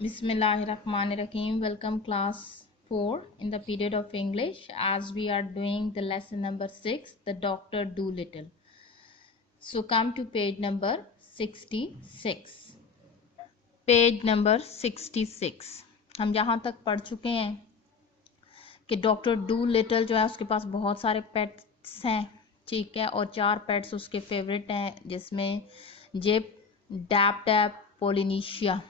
Bismillahirrahmanirrahim. Welcome class 4 in the period of English as we are doing the lesson number 6, the Dr. Dolittle. So come to page number 66. Page number 66. हम जहाँ तक पढ़ चुके हैं कि doctor do little जो है उसके पास बहुत सारे पेट्स हैं, ठीक है, और 4 पेट्स उसके फेवरेट हैं जिसमें जिप, डैप टैप, पोलिनेशिया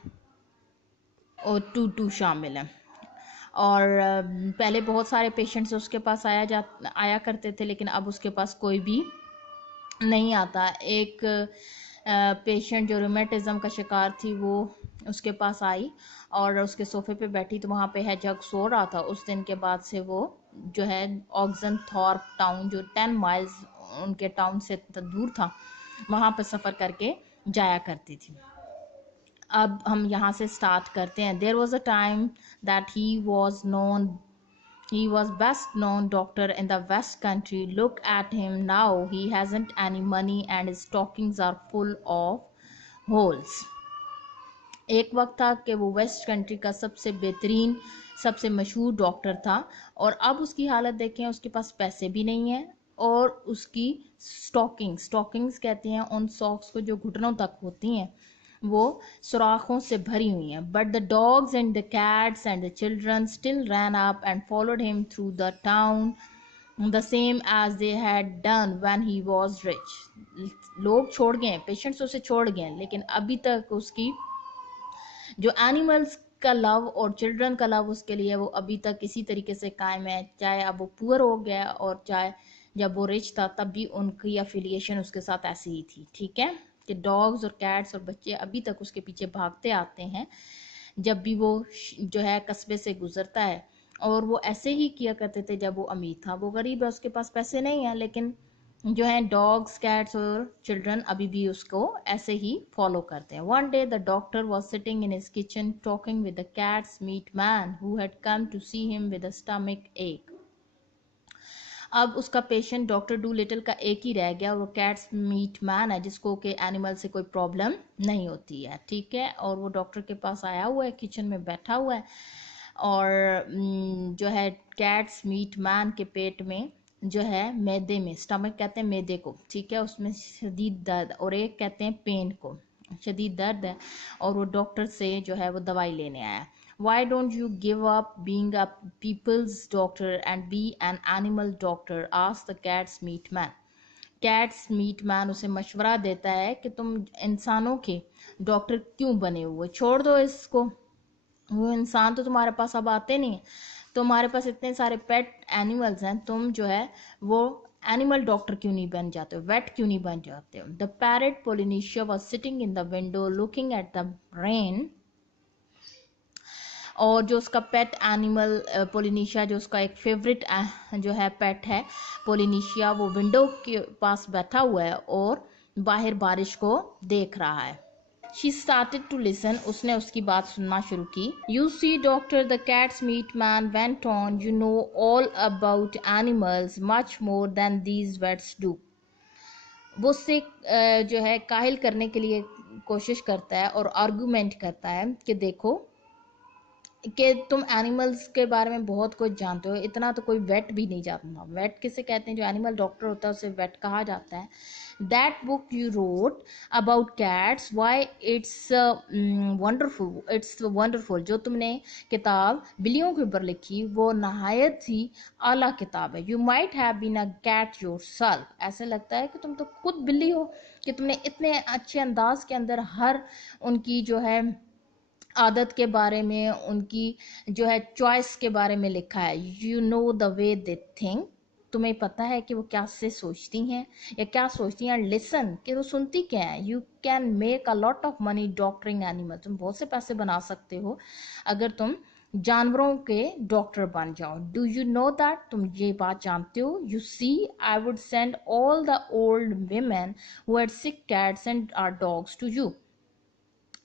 और टू शामिल हैं। और पहले बहुत सारे पेशेंट्स उसके पास आया करते थे, लेकिन अब उसके पास कोई भी नहीं आता। एक पेशेंट जो रूमेटिज्म का शिकार थी वो उसके पास आई और उसके सोफे पे बैठी तो वहाँ पे हैजग सो रहा था। उस दिन के बाद से वो जो है ऑक्सनथॉर्प टाउन जो 10 माइल्स उनके टाउन से दूर था वहाँ पे सफ़र करके जाया करती थी। अब हम यहाँ से स्टार्ट करते हैं। There was a time that he was best known doctor in the west country. Look at him now, he hasn't any money and his stockings are full of holes. एक वक्त था कि वो वेस्ट कंट्री का सबसे बेहतरीन सबसे मशहूर डॉक्टर था और अब उसकी हालत देखें, उसके पास पैसे भी नहीं है और उसकी स्टॉकिंग्स कहते हैं उन सॉक्स को जो घुटनों तक होती हैं, वो सुराखों से भरी हुई हैं। But the dogs and the cats and the children still ran up and followed him through the town the same as they had done when he was rich. लोग छोड़ गए, पेशेंट्स उसे छोड़ गए, लेकिन अभी तक उसकी जो एनिमल्स का लव और चिल्ड्रन का लव उसके लिए वो अभी तक इसी तरीके से कायम है। चाहे अब वो पुअर हो गया और चाहे जब वो रिच था तब भी उनकी अफिलिएशन उसके साथ ऐसी ही थी, ठीक है, कि डॉग्स और कैट्स और बच्चे अभी तक उसके पीछे भागते आते हैं जब भी वो जो है कस्बे से गुजरता है। और वो ऐसे ही किया करते थे जब वो अमीर था। वो गरीब है, उसके पास पैसे नहीं है, लेकिन जो है डॉग्स कैट्स और चिल्ड्रन अभी भी उसको ऐसे ही फॉलो करते हैं। One day the doctor was sitting in his kitchen talking with the cat's meat man who had come to see him with a stomach ache. अब उसका पेशेंट डॉक्टर डू लिटिल का एक ही रह गया और वो कैट्स मीट मैन है जिसको कि एनिमल से कोई प्रॉब्लम नहीं होती है, ठीक है। और वो डॉक्टर के पास आया हुआ है, किचन में बैठा हुआ है और जो है कैट्स मीट मैन के पेट में जो है मैदे में, स्टमक कहते हैं मैदे को, ठीक है, उसमें शदीद दर्द और एक कहते हैं पेन को, शदीद दर्द है और वो डॉक्टर से जो है वो दवाई लेने आया। Why don't you give up being a people's doctor and be an animal doctor? Asked the cat's meat man. Cat's meat man उसे मशवरा देता है कि तुम इंसानों के डॉक्टर क्यों बने हुए, छोड़ दो इसको, वो इंसान तो तुम्हारे पास अब आते नहीं, तुम्हारे पास इतने सारे पेट एनिमल्स हैं, तुम जो है वो एनिमल डॉक्टर क्यों नहीं बन जाते हो, वेट क्यों नहीं बन जाते हो। The parrot Polynesia was sitting in the window looking at the rain. और जो उसका पेट एनिमल पोलिनेशिया जो उसका एक फेवरेट जो है पेट है पोलिनेशिया, वो विंडो के पास बैठा हुआ है और बाहर बारिश को देख रहा है। She started to listen. उसने उसकी बात सुनना शुरू की। You see doctor, the cat's meat man went on, you know all about animals much more than these vets do. वो उससे जो है काहिल करने के लिए कोशिश करता है और आर्गूमेंट करता है कि देखो कि तुम एनिमल्स के बारे में बहुत कुछ जानते हो, इतना तो कोई वेट भी नहीं जानता। वेट किसे कहते हैं, जो एनिमल डॉक्टर होता है उसे वेट कहा जाता है। That book you wrote about cats, why it's wonderful, जो तुमने किताब बिल्लियों के ऊपर लिखी वो नहायत ही आला किताब है। You might have been a cat yourself, ऐसे लगता है कि तुम तो खुद बिल्ली हो कि तुमने इतने अच्छे अंदाज के अंदर हर उनकी जो है आदत के बारे में, उनकी जो है चॉइस के बारे में लिखा है। You know the way they think, तुम्हें पता है कि वो क्या से सोचती हैं या क्या सोचती हैं। लिसन, कि वो सुनती क्या है। You can make a lot of money doctoring animal, तुम बहुत से पैसे बना सकते हो अगर तुम जानवरों के डॉक्टर बन जाओ। डू यू नो दैट, तुम ये बात जानते हो। You see I would send all the old women who had sick cats and or dogs to you,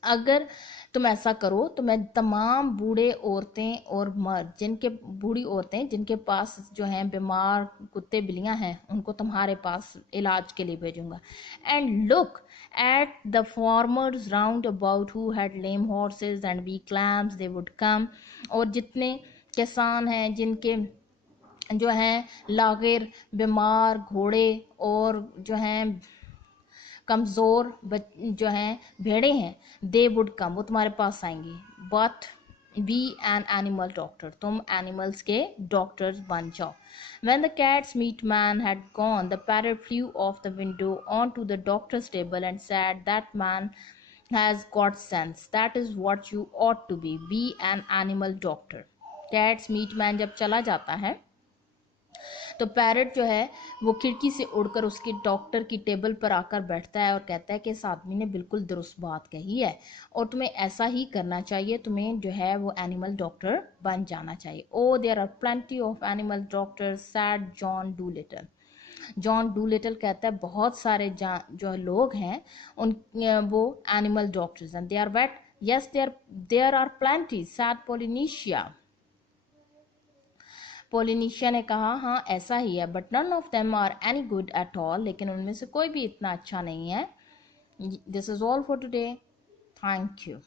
अगर तुम ऐसा करो तो मैं तमाम बूढ़े औरतें और मर्द जिनके बूढ़ी औरतें जिनके पास जो हैं बीमार कुत्ते बिल्लियां हैं उनको तुम्हारे पास इलाज के लिए भेजूंगा. And look at the farmers round about who had lame horses and weak lambs they would come. और जितने किसान हैं जिनके जो हैं लागिर बीमार घोड़े और जो हैं कमज़ोर जो हैं भेड़े हैं दे वुड कम वो तुम्हारे पास आएंगी. But be an animal doctor तुम एनिमल्स के डॉक्टर्स बन जाओ. When the cat's meat man had gone, the parrot flew off the window onto the doctor's table and said, "That man has got sense. That is what you ought to be. Be an animal doctor." Cat's meat man जब चला जाता है तो parrot जो है वो खिड़की से उड़कर उसके डॉक्टर की टेबल पर आकर बैठता है और कहता है कि इस आदमी ने बिल्कुल दुरुस्त बात कही है और तुम्हें ऐसा ही करना चाहिए, तुम्हें जो है वो एनिमल डॉक्टर बन जाना चाहिए. Oh there are plenty of animal doctors said John Doolittle. John Doolittle कहता है बहुत सारे जो लोग हैं उन वो एनिमल डॉक्टर्स हैं. They are vet yes there are plenty said Polynesia. Polynesia ने कहा हाँ ऐसा ही है. But none of them are any good at all. लेकिन उनमें से कोई भी इतना अच्छा नहीं है. This is all for today. Thank you.